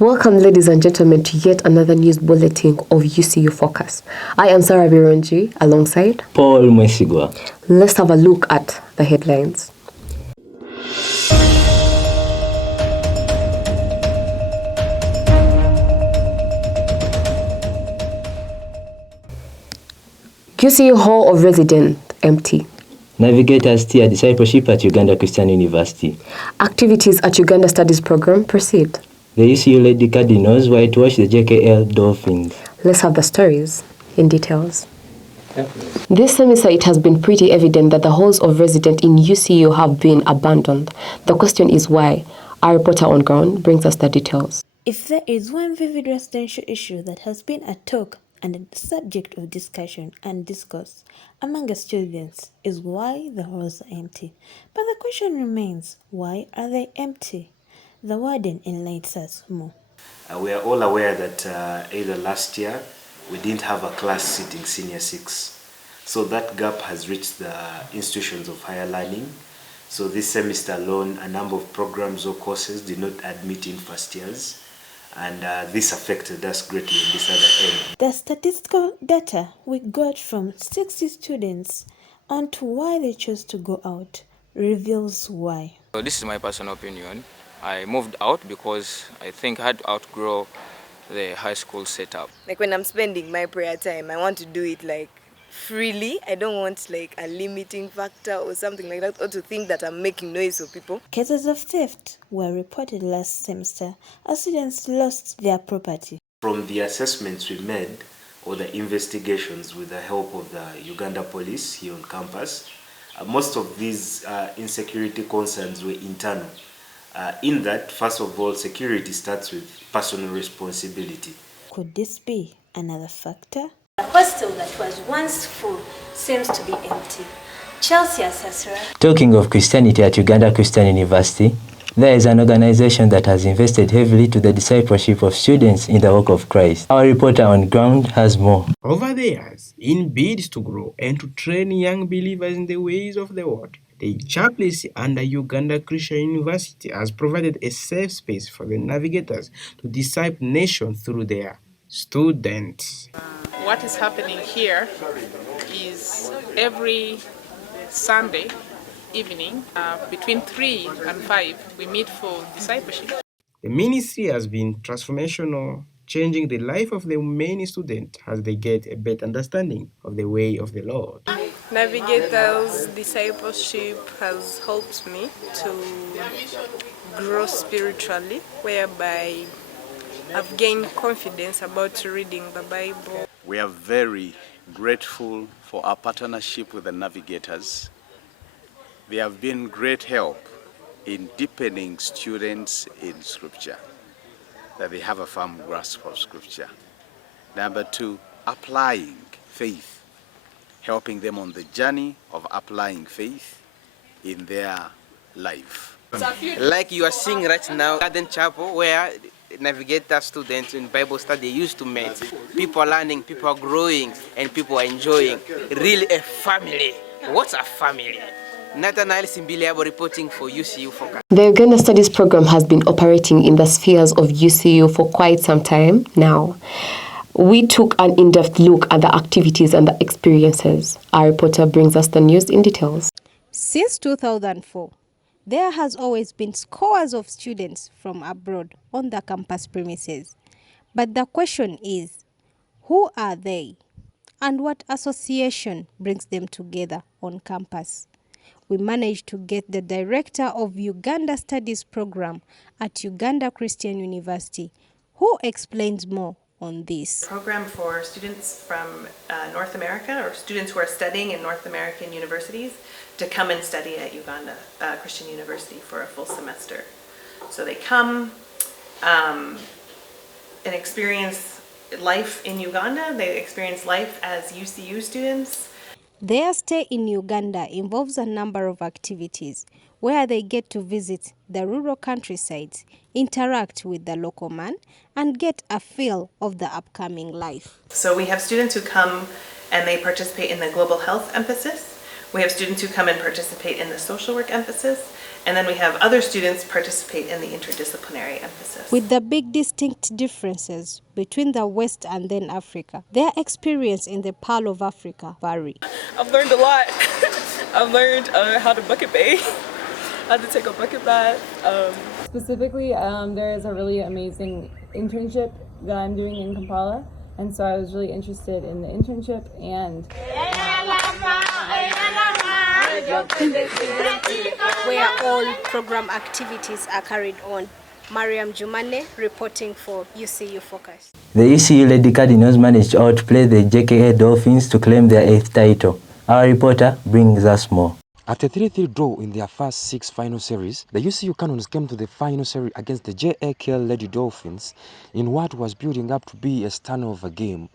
Welcome, ladies and gentlemen, to yet another news bulletin of UCU Focus. I am Sarah Bironji, alongside Paul Mwesigwa. Let's have a look at the headlines. UCU Hall of Residence empty. Navigators steer discipleship at Uganda Christian University. Activities at Uganda Studies Program proceed. The UCU Lady Cardinals whitewash the JKL Dolphins. Let's have the stories in details. This semester, it has been pretty evident that the halls of residence in UCU have been abandoned. The question is why? Our reporter on ground brings us the details. If there is one vivid residential issue that has been a talk and a subject of discussion and discourse among the students, is why the halls are empty. But the question remains, why are they empty? The warden enlightens us more. We are all aware that either last year we didn't have a class sitting senior 6. So that gap has reached the institutions of higher learning. So this semester alone, a number of programs or courses did not admit in first years. And this affected us greatly in this other end. The statistical data we got from 60 students onto why they chose to go out reveals why. So this is my personal opinion. I moved out because I think I had to outgrow the high school setup. Like when I'm spending my prayer time, I want to do it like freely. I don't want like a limiting factor or something like that, or to think that I'm making noise for people. Cases of theft were reported last semester as students lost their property. From the assessments we made or the investigations with the help of the Uganda police here on campus, most of these insecurity concerns were internal. In that, first of all, security starts with personal responsibility. Could this be another factor? The hostel that was once full seems to be empty. Chelsea Assessor. Talking of Christianity at Uganda Christian University, there is an organization that has invested heavily to the discipleship of students in the work of Christ. Our reporter on ground has more. Over the years, in bids to grow and to train young believers in the ways of the Lord, the chaplaincy under Uganda Christian University has provided a safe space for the navigators to disciple nations through their students. What is happening here is every Sunday evening between 3 and 5 we meet for discipleship. The ministry has been transformational, changing the life of the many students as they get a better understanding of the way of the Lord. Navigators discipleship has helped me to grow spiritually, whereby I've gained confidence about reading the Bible. We are very grateful for our partnership with the navigators. They have been great help in deepening students in Scripture, that they have a firm grasp of Scripture. Number 2, applying faith, helping them on the journey of applying faith in their life. Like you are seeing right now, Garden Chapel, where navigator students in Bible study used to meet. People are learning, people are growing, and people are enjoying. Really a family. What's a family? Nathaniel Simbiliabo reporting for UCU Focus. The Uganda Studies Program has been operating in the spheres of UCU for quite some time now. We took an in-depth look at the activities and the experiences. Our reporter brings us the news in details. Since 2004, there has always been scores of students from abroad on the campus premises. But the question is, who are they? And what association brings them together on campus? We managed to get the director of Uganda Studies Program at Uganda Christian University, who explains more on this. Program for students from North America, or students who are studying in North American universities, to come and study at Uganda Christian University for a full semester. So they come and experience life in Uganda. They experience life as UCU students. Their stay in Uganda involves a number of activities where they get to visit the rural countrysides, interact with the local man, and get a feel of the upcoming life. So we have students who come and they participate in the global health emphasis, We have students who come and participate in the social work emphasis, and then we have other students participate in the interdisciplinary emphasis. With the big distinct differences between the West and then Africa, their experience in the Pearl of Africa vary. I've learned a lot. I've learned how to bucket bathe, how to take a bucket bath. Specifically, there is a really amazing internship that I'm doing in Kampala, and so I was really interested in the internship and where all program activities are carried on. Mariam Jumane reporting for UCU Focus. The UCU Lady Cardinals managed to outplay the JKA Dolphins to claim their 8th title. Our reporter brings us more. After a 3-3 draw in their first 6 final series, the UCU Cannons came to the final series against the JKA Lady Dolphins in what was building up to be a standover game.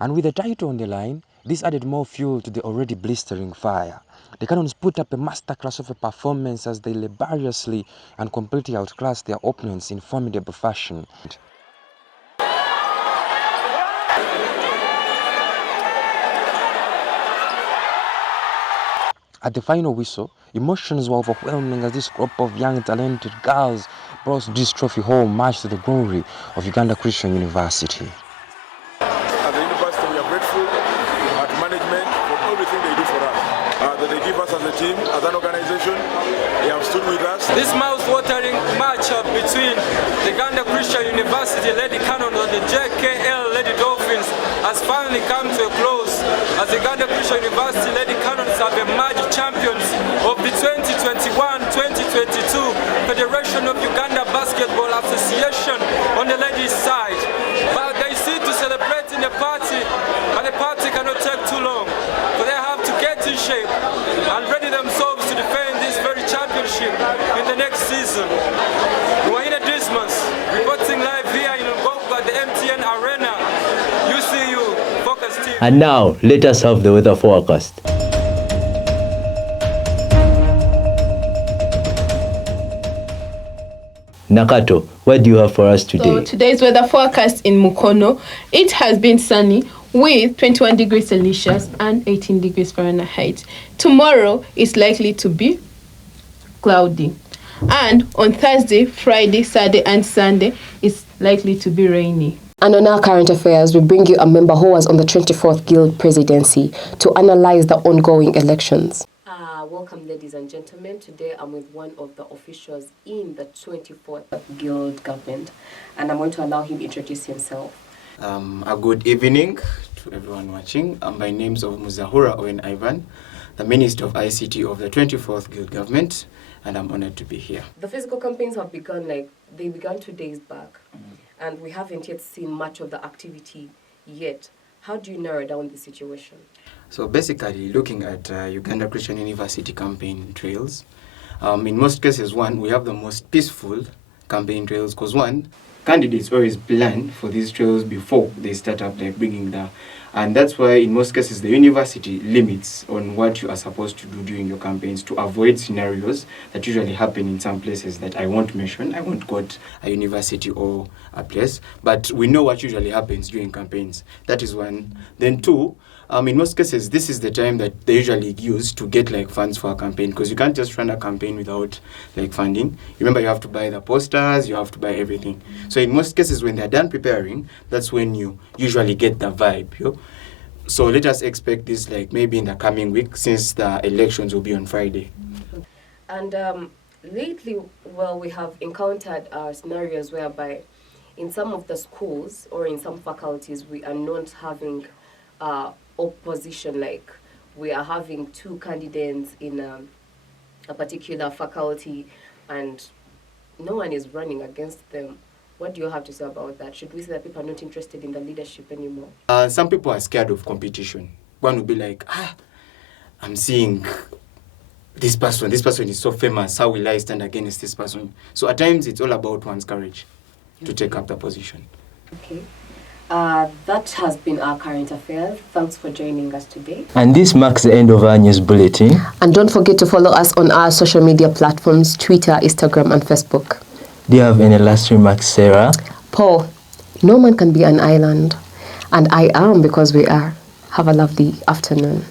And with the title on the line, this added more fuel to the already blistering fire. The Cannons put up a masterclass of a performance as they laboriously and completely outclassed their opponents in formidable fashion. At the final whistle, emotions were overwhelming as this group of young talented girls brought this trophy home, much to the glory of Uganda Christian University. At the university, we are grateful at management for everything they do for us. That they give us as a team, as an organization. They have stood with us. This mouth-watering matchup between the Uganda Christian University Lady Cannons and the JKL Lady Dolphins has finally come to a close, as the Uganda Christian University Lady Cannons have emerged champions of the 2021-2022 Federation of Uganda Basketball Association on the ladies' side. But they seem to celebrate in a party, and the party cannot take too long, so they have to get in shape and ready themselves to defend this very championship in the next season. Waina Dismas, reporting live here in Ngogwa at the MTN Arena, UCU Focus Team. And now, let us have the weather forecast. Nakato, what do you have for us today? So today's weather forecast in Mukono, it has been sunny with 21 degrees Celsius and 18 degrees Fahrenheit. Tomorrow is likely to be cloudy. And on Thursday, Friday, Saturday and Sunday is likely to be rainy. And on our current affairs, we bring you a member who was on the 24th Guild presidency to analyze the ongoing elections. Welcome, ladies and gentlemen. Today I'm with one of the officials in the 24th Guild government, and I'm going to allow him to introduce himself. A good evening to everyone watching. My name is Muzahura Owen Ivan, the Minister of ICT of the 24th Guild government, and I'm honored to be here. The physical campaigns have begun, they began 2 days back, and we haven't yet seen much of the activity yet. How do you narrow down the situation? So basically, looking at Uganda Christian University campaign trails, in most cases, we have the most peaceful campaign trails, because candidates always plan for these trails before they start up bringing the, and that's why in most cases the university limits on what you are supposed to do during your campaigns to avoid scenarios that usually happen in some places that I won't mention. I won't quote a university or a place, but we know what usually happens during campaigns. That is one. Then two, in most cases, this is the time that they usually use to get funds for a campaign, because you can't just run a campaign without funding. Remember, you have to buy the posters, you have to buy everything. So in most cases, when they're done preparing, that's when you usually get the vibe. So let us expect this maybe in the coming week, since the elections will be on Friday. And lately, we have encountered scenarios whereby in some of the schools or in some faculties, we are not having opposition, we are having 2 candidates in a particular faculty and no one is running against them. What do you have to say about that? Should we say that people are not interested in the leadership anymore? Some people are scared of competition. One will be like, I'm seeing this person is so famous, how will I stand against this person? So at times it's all about one's courage to take up the position. Okay. That has been our current affairs. Thanks for joining us today. And this marks the end of our news bulletin. And don't forget to follow us on our social media platforms, Twitter, Instagram, and Facebook. Do you have any last remarks, Sarah? Paul, no man can be an island. And I am, because we are. Have a lovely afternoon.